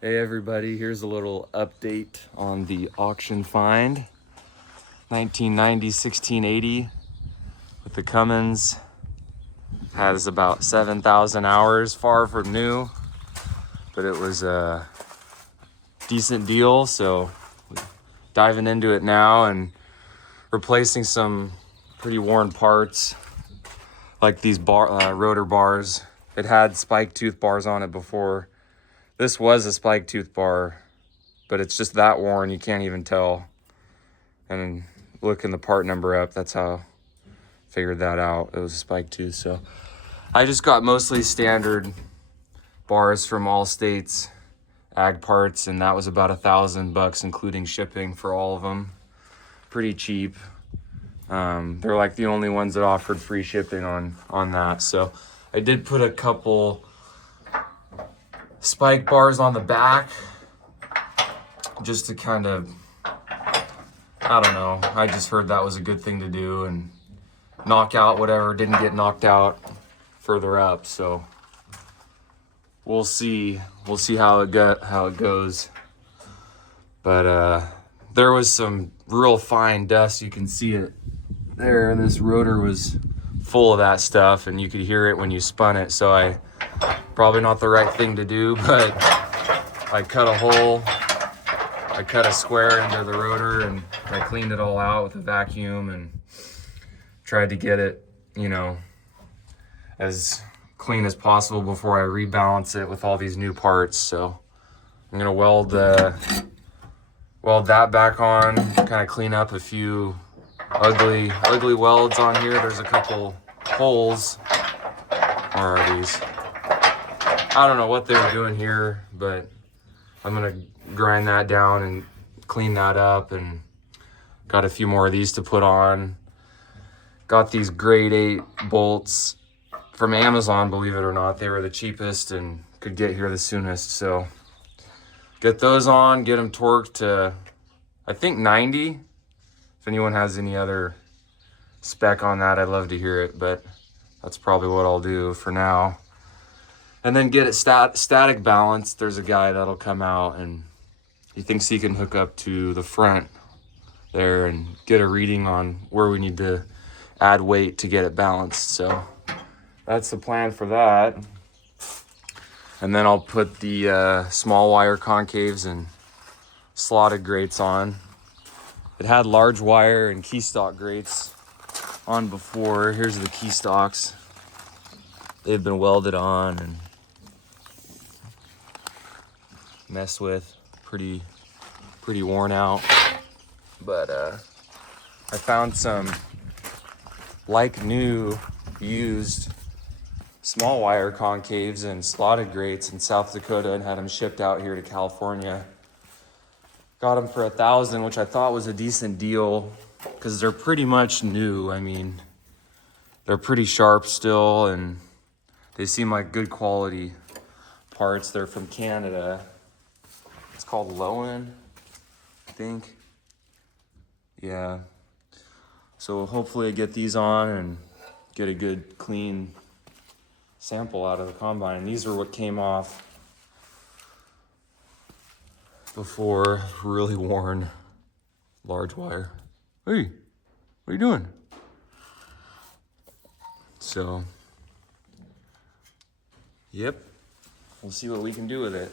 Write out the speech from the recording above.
Hey everybody, here's a little update on the auction find. 1990 1680 with the Cummins. Has about 7,000 hours, far from new, but it was a decent deal, so diving into it now and replacing some pretty worn parts like these rotor bars. It had spike tooth bars on it before. This was a spike tooth bar, but it's just that worn, you can't even tell. And looking the part number up, that's how I figured that out. It was a spike tooth. So I just got mostly standard bars from all states, ag parts, and that was about $1,000 including shipping for all of them. Pretty cheap. They're like the only ones that offered free shipping on that. So I did put a couple spike bars on the back just to kind of, I don't know, I just heard that was a good thing to do and knock out whatever didn't get knocked out further up. So we'll see how it goes. But there was some real fine dust. You can see it there. This rotor was full of that stuff and you could hear it when you spun it. So probably not the right thing to do, but I cut a hole, I cut a square into the rotor and I cleaned it all out with a vacuum and tried to get it, as clean as possible before I rebalance it with all these new parts. So I'm gonna weld that back on, kind of clean up a few ugly welds on here. There's a couple holes. Where are these? I don't know what they were doing here, but I'm gonna grind that down and clean that up, and got a few more of these to put on. Got these grade 8 bolts from Amazon, believe it or not. They were the cheapest and could get here the soonest. So get those on, get them torqued to, I think 90. If anyone has any other spec on that, I'd love to hear it, but that's probably what I'll do for now. And then get it static balanced. There's a guy that'll come out and he thinks he can hook up to the front there and get a reading on where we need to add weight to get it balanced. So that's the plan for that. And then I'll put the small wire concaves and slotted grates on. It had large wire and keystock grates on before. Here's the keystocks. They've been welded on and messed with, pretty worn out. But I found some like new used small wire concaves and slotted grates in South Dakota and had them shipped out here to California. Got them for $1,000, which I thought was a decent deal because they're pretty much new. I mean, they're pretty sharp still and they seem like good quality parts. They're from Canada. It's called Lowen, I think. Yeah. So hopefully I get these on and get a good clean sample out of the combine. These are what came off before, really worn large wire. Hey, what are you doing? So, yep, we'll see what we can do with it.